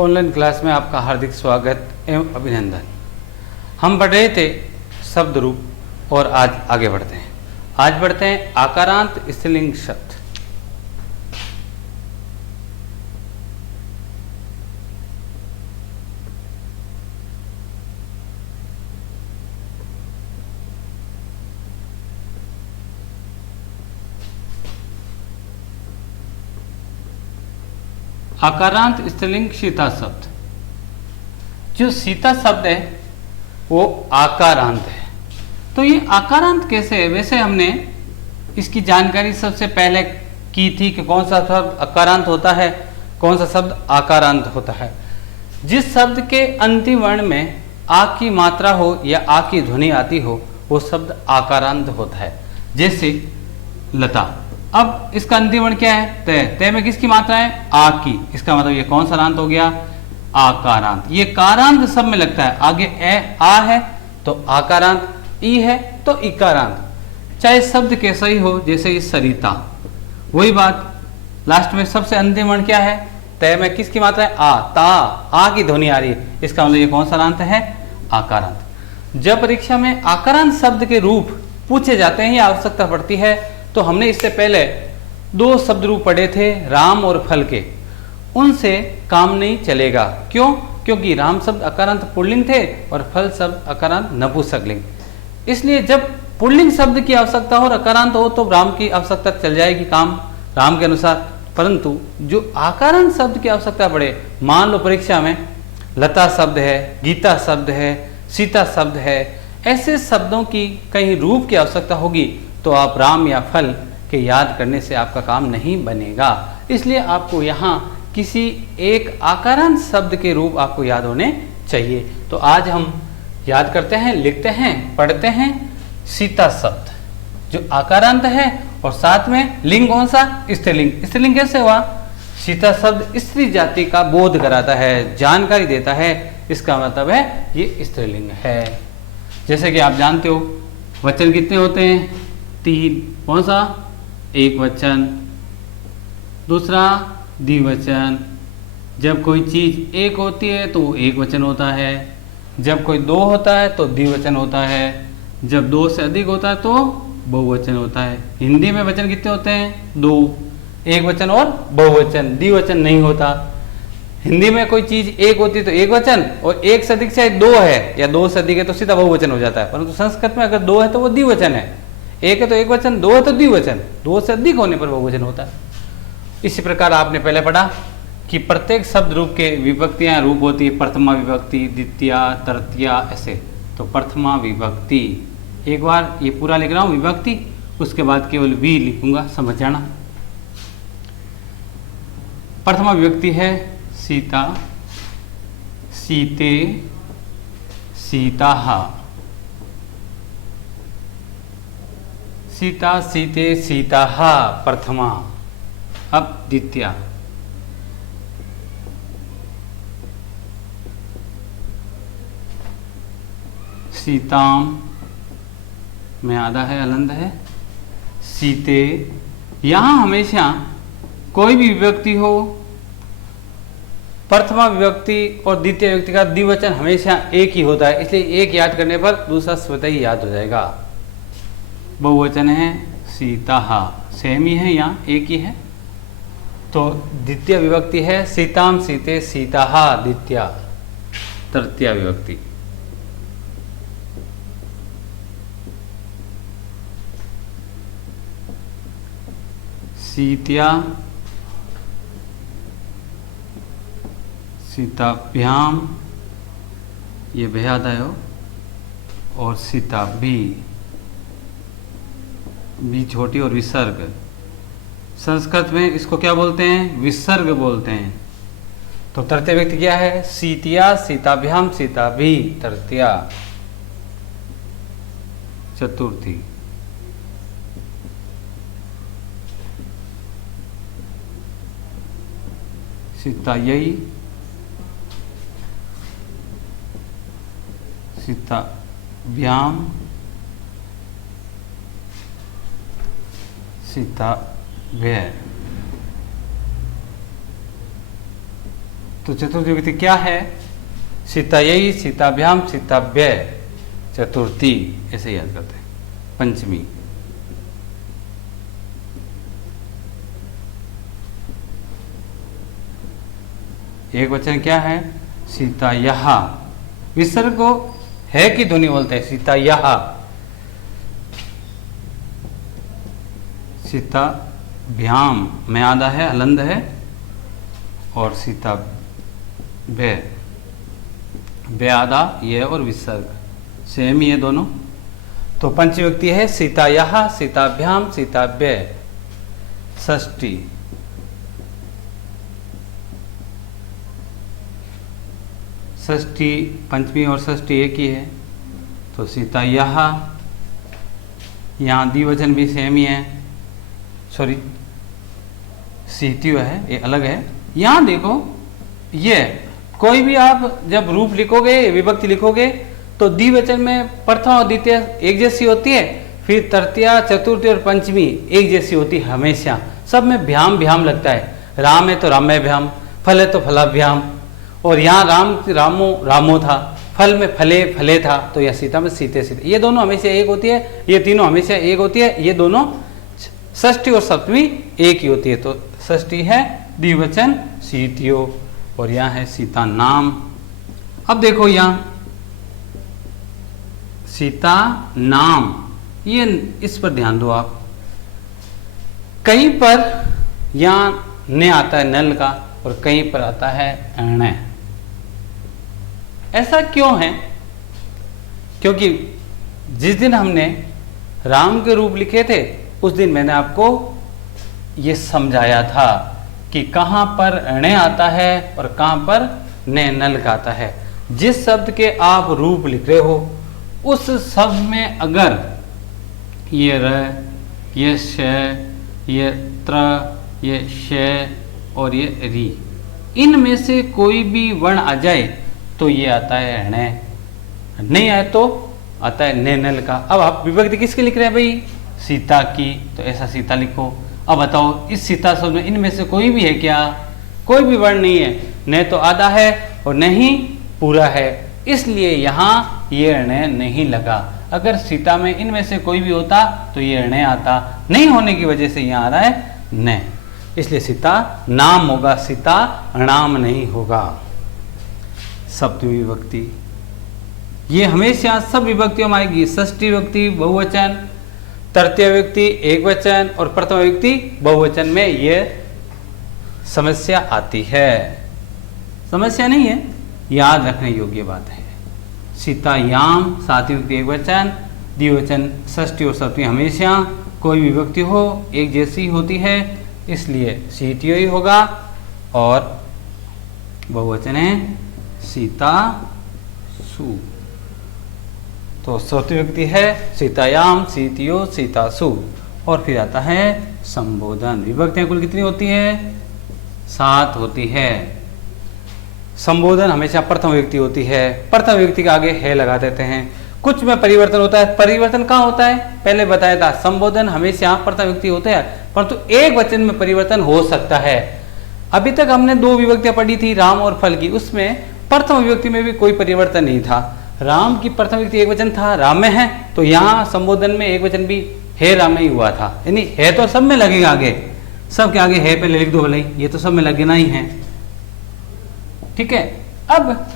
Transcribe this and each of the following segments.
Online class में आपका हार्दिक स्वागत एवं अभिनंदन। हम पढ़ रहे थे शब्द रूप और आज आगे बढ़ते हैं। आज बढ़ते हैं आकारांत स्त्रीलिंग शब्द। आकारांत स्त्रीलिंग सीता शब्द। जो सीता शब्द है वो आकारांत है। तो ये आकारांत कैसे है? वैसे हमने इसकी जानकारी सबसे पहले की थी कि कौन सा शब्द अकारांत होता है, कौन सा शब्द आकारांत होता है। जिस शब्द के अंतिम वर्ण में आ की मात्रा हो या आ की ध्वनि आती हो वो शब्द आकारांत होता है। जैसे लता। अब इसका अंतिम वर्ण क्या है? तय। तय में किसकी मात्रा है? आ की। इसका मतलब ये कौन सा रांत हो गया? आकारांत। ये कारांत सब में लगता है। आगे ए आ है तो आकारांत, ई है तो इकारांत। चाहे शब्द कैसा ही हो, जैसे इस सरिता, वही बात। लास्ट में सबसे अंतिम वर्ण क्या है? तय में किसकी मात्रा है? आ। ता, आ की ध्वनि आ रही है। इसका मतलब ये कौन सा रांत है? आकारांत। जब परीक्षा में आकारांत शब्द के रूप पूछे जाते हैं या आवश्यकता पड़ती है तो हमने इससे पहले दो शब्द रूप पढ़े थे, राम और फल के। उनसे काम नहीं चलेगा। क्यों? क्योंकि राम शब्द अकारांत पुल्लिंग थे और फल शब्द अकारांत नपुंसकलिंग। इसलिए जब पुल्लिंग शब्द की आवश्यकता हो और अकारांत हो तो राम की आवश्यकता चल जाएगी काम राम के अनुसार। परंतु जो आकारांत शब्द की आवश्यकता पड़े, मान लो परीक्षा में लता शब्द है, गीता शब्द है, सीता शब्द है, ऐसे शब्दों की कहीं रूप की आवश्यकता होगी तो आप राम या फल के याद करने से आपका काम नहीं बनेगा। इसलिए आपको यहाँ किसी एक आकारांत शब्द के रूप आपको याद होने चाहिए। तो आज हम याद करते हैं, लिखते हैं, पढ़ते हैं सीता शब्द जो आकारांत है और साथ में लिंग कौन सा? स्त्रीलिंग। स्त्रीलिंग कैसे हुआ? सीता शब्द स्त्री जाति का बोध कराता है, जानकारी देता है। इसका मतलब है ये स्त्रीलिंग है। जैसे कि आप जानते हो वचन कितने होते हैं? 3। कौन सा? एक वचन, दूसरा द्विवचन। जब कोई चीज एक होती है तो एक वचन होता है, जब कोई दो होता है तो द्विवचन होता है, जब दो से अधिक होता है तो बहुवचन होता है। हिंदी में वचन कितने होते हैं? 2। एक वचन और बहुवचन, द्विवचन नहीं होता। हिंदी में कोई चीज एक होती है तो एक वचन, और एक से अधिक चाहे 2 है या 2 से अधिक है तो सीधा बहुवचन हो जाता है। परंतु संस्कृत में अगर 2 है तो वो द्विवचन है, एक है तो एक वचन, 2 है तो द्विवचन, 2 से अधिक होने पर बहुवचन होता है। इसी प्रकार आपने पहले पढ़ा कि प्रत्येक शब्द रूप के विभक्तियां रूप होती है, प्रथमा विभक्ति, द्वितीया, तृतीया, ऐसे। तो प्रथमा विभक्ति, एक बार ये पूरा लिख रहा हूं विभक्ति, उसके बाद केवल वी लिखूंगा, समझ जाना। प्रथमा विभक्ति है सीता, सीते, सीताः। सीता, सीते, सीताः प्रथमा। अब द्वितीया। सीताम में आधा है, अलंद है। सीते। यहां हमेशा कोई भी विभक्ति हो, प्रथमा विभक्ति और द्वितीय विभक्ति का द्विवचन हमेशा एक ही होता है। इसलिए एक याद करने पर दूसरा स्वतः ही याद हो जाएगा। बहुवचन है सीताः, सेम ही है, यहाँ एक ही है। तो द्वितीय विभक्ति है सीताम, सीते, सीताः द्वितीया। तृतीया विभक्ति सीत्या, सीताभ्याम, ये बेहद आयो, और सीता भी छोटी और विसर्ग। संस्कृत में इसको क्या बोलते हैं? विसर्ग बोलते हैं। तो तृतीय व्यक्ति क्या है? सीतिया, सीताभ्याम, सीताभि, तृतीया। चतुर्थी सीतायै, सीताभ्याम, सीताभ्य। तो चतुर्थी विभक्ति क्या है? सीतायै, सीताभ्याम, सीताभ्य, चतुर्थी, ऐसे याद करते हैं। पंचमी, एक वचन क्या है? सीतायः। विसर्ग को है की ध्वनि बोलते हैं, सीतायः। सीताभ्याम में आधा है, हलंद है, और सीताभ्य, बे आधा ये और विसर्ग सेम ही है दोनों। तो पंचमी विभक्ति है सीतायः, सीताभ्याम, सीताभ्य। षष्ठी, षष्ठी पंचमी और षष्ठी एक ही है, तो सीतायः। यहाँ द्विवचन भी सेम ही है, सॉरी सीत्यो है, ये अलग है। यहाँ देखो, ये कोई भी आप जब रूप लिखोगे, विभक्ति लिखोगे, तो द्विवचन में प्रथम और द्वितीय एक जैसी होती है, फिर तृतीया, चतुर्थी और पंचमी एक जैसी होती है हमेशा। सब में भ्याम भ्याम लगता है। राम है तो रामेभ्याम, फल है तो फलाभ्याम, और यहाँ राम रामो रामो था, फल में फले फले था, तो यह सीता में सीते सीते। ये दोनों हमेशा एक होती है, ये तीनों हमेशा एक होती है, ये दोनों षष्ठी और सप्तमी एक ही होती है। तो षष्ठी है द्विवचन सीतियो, और यहाँ है सीता नाम। अब देखो यहाँ सीता नाम, ये इस पर ध्यान दो आप। कहीं पर यहाँ न आता है नल का, और कहीं पर आता है अण। ऐसा क्यों है? क्योंकि जिस दिन हमने राम के रूप लिखे थे, उस दिन मैंने आपको ये समझाया था कि कहाँ पर अण आता है और कहाँ पर न नल का आता है। जिस शब्द के आप रूप लिख रहे हो, उस शब्द में अगर ये र, ये श, ये त्र, ये श और ये री, इनमें से कोई भी वर्ण आ जाए तो ये आता है अण। नहीं आए तो आता है न नल का। अब आप विभक्ति किसकी लिख रहे हैं भाई? सीता की, तो ऐसा सीता लिखो। अब बताओ, इस सीता शब्द में इनमें से कोई भी है क्या? कोई भी वर्ण नहीं है, न तो आधा है और न ही पूरा है, इसलिए यहाँ ये अण नहीं लगा। अगर सीता में इनमें से कोई भी होता तो ये अण आता, नहीं होने की वजह से यहाँ आ रहा है न, इसलिए सीता नाम होगा, सीता अणाम नहीं होगा। सप्तमी विभक्ति, ये हमेशा सब विभक्तियों में आएगी। षष्ठी विभक्ति बहुवचन, तृतीय विभक्ति एक वचन, और प्रथम विभक्ति बहुवचन में ये समस्या आती है। समस्या नहीं है, याद रखने योग्य बात है। सीतायाम सातवीं विभक्ति एक वचन, द्विवचन षष्ठी और सप्तमी हमेशा कोई विभक्ति हो एक जैसी होती है, इसलिए सीतियो ही होगा, और बहुवचन है सीता सु। तो चौथी विभक्ति है सीतायाम, सीतियो, सीतासु, और फिर आता है संबोधन। विभक्तियां कुल कितनी होती है? 7 होती है। संबोधन हमेशा प्रथम विभक्ति होती है, प्रथम विभक्ति के आगे है लगा देते हैं। कुछ में परिवर्तन होता है। परिवर्तन कहाँ होता है? पहले बताया था, संबोधन हमेशा प्रथम विभक्ति होते हैं, परंतु एक वचन में परिवर्तन हो सकता है। अभी तक हमने 2 विभक्तियां पढ़ी थी, राम और फल की, उसमें प्रथम विभक्ति में भी कोई परिवर्तन नहीं था। राम की प्रथम विभक्ति एक वचन था, राम में है, तो यहाँ संबोधन में एक वचन भी है राम में ही हुआ था। यानी है तो सब में लगेगा, आगे सब के आगे है पहले लिख दो भले, ये तो सब में लगना ही है। ठीक है। अब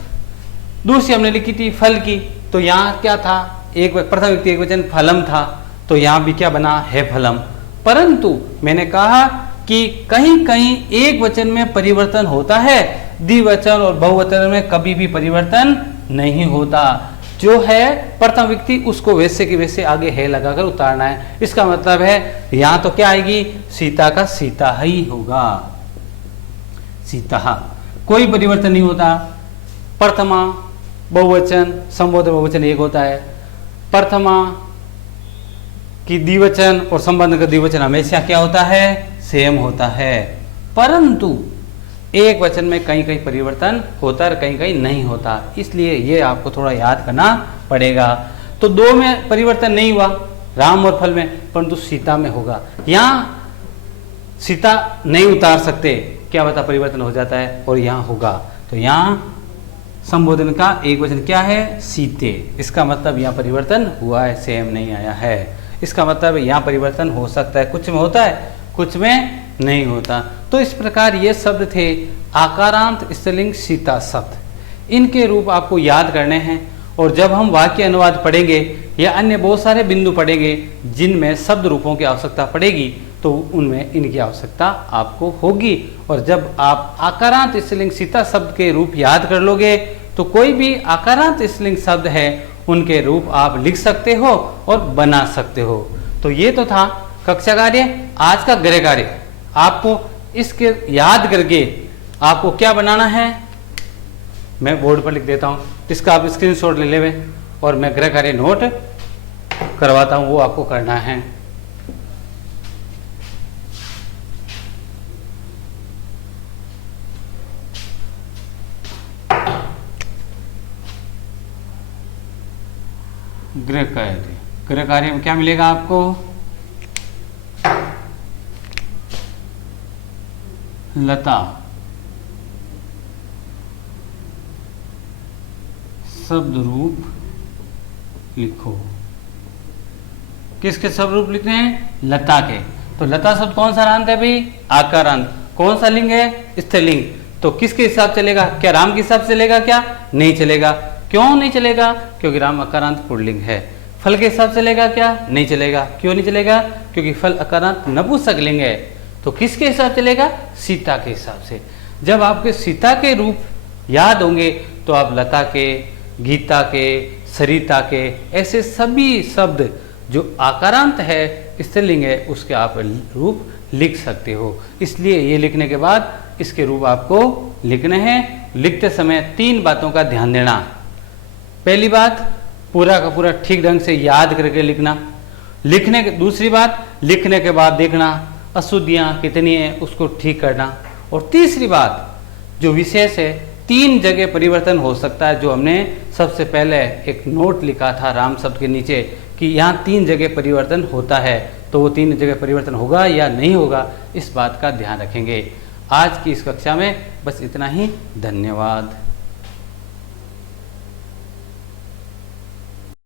दूसरी हमने लिखी थी फल की, तो यहाँ क्या था? एक प्रथम विभक्ति एक वचन फलम था, तो यहाँ भी क्या बना? है फलम। परंतु मैंने कहा कि कहीं कहीं एक वचन में परिवर्तन होता है, द्विवचन और बहुवचन में कभी भी परिवर्तन नहीं होता। जो है प्रथम विभक्ति उसको वैसे के वैसे आगे है लगाकर उतारना है। इसका मतलब है यहाँ तो क्या आएगी? सीता का सीता ही होगा, सीता। कोई परिवर्तन नहीं होता। प्रथमा बहुवचन, संबोधन बहुवचन एक होता है। प्रथमा की द्विवचन और संबंध का द्विवचन हमेशा क्या होता है? सेम होता है। परंतु एक वचन में कहीं कहीं परिवर्तन होता है, कहीं कहीं नहीं होता, इसलिए ये आपको थोड़ा याद करना पड़ेगा। तो 2 में परिवर्तन नहीं हुआ, राम और फल में, परंतु सीता में होगा। यहाँ सीता नहीं उतार सकते, क्या बता परिवर्तन हो जाता है, और यहाँ होगा। तो तो यहाँ संबोधन का एक वचन क्या है, सीते। इसका मतलब यहाँ परिवर्तन हुआ है, सेम नहीं आया है। इसका मतलब यहाँ परिवर्तन हो सकता है, कुछ में होता है कुछ में नहीं होता। तो इस प्रकार ये शब्द थे आकारांत स्त्रीलिंग सीता शब्द। इनके रूप आपको याद करने हैं और जब हम वाक्य अनुवाद पढ़ेंगे या अन्य बहुत सारे बिंदु पढ़ेंगे जिनमें शब्द रूपों की आवश्यकता पड़ेगी तो उनमें इनकी आवश्यकता आपको होगी। और जब आप आकारांत स्त्रीलिंग सीता शब्द के रूप याद कर लोगे तो कोई भी आकारांत स्त्रीलिंग शब्द है उनके रूप आप लिख सकते हो और बना सकते हो। तो ये तो था कक्षा कार्य। आज का गृह कार्य आपको इसके याद करके आपको क्या बनाना है मैं बोर्ड पर लिख देता हूँ, इसका आप स्क्रीनशॉट ले लेवे और मैं गृह कार्य नोट करवाता हूँ, वो आपको करना है। गृह कार्य में क्या मिलेगा आपको, लता शब्द रूप लिखो। किसके शब्द रूप लिखने हैं, लता के। तो लता शब्द कौन सा अंत है भाई, आकारांत। कौन सा लिंग है, स्त्रीलिंग। तो किसके हिसाब चलेगा, क्या राम के हिसाब चलेगा, क्या नहीं चलेगा। क्यों नहीं चलेगा, क्योंकि राम अकारांत पुल्लिंग है। फल के हिसाब चलेगा क्या, नहीं चलेगा। क्यों नहीं चलेगा, क्योंकि फल अकारांत नपुंसक लिंग है। तो किसके हिसाब चलेगा, सीता के हिसाब से। जब आपके सीता के रूप याद होंगे तो आप लता के, गीता के, सरिता के, ऐसे सभी शब्द जो आकारांत है स्त्रीलिंग है उसके आप रूप लिख सकते हो। इसलिए ये लिखने के बाद इसके रूप आपको लिखने हैं। लिखते समय 3 बातों का ध्यान देना। पहली बात, पूरा का पूरा ठीक ढंग से याद करके लिखना। दूसरी बात, लिखने के बाद देखना अशुद्धियाँ कितनी हैं उसको ठीक करना। और तीसरी बात जो विशेष है, 3 जगह परिवर्तन हो सकता है। जो हमने सबसे पहले एक नोट लिखा था राम शब्द के नीचे कि यहाँ 3 जगह परिवर्तन होता है, तो वो 3 जगह परिवर्तन होगा या नहीं होगा, इस बात का ध्यान रखेंगे। आज की इस कक्षा में बस इतना ही। धन्यवाद।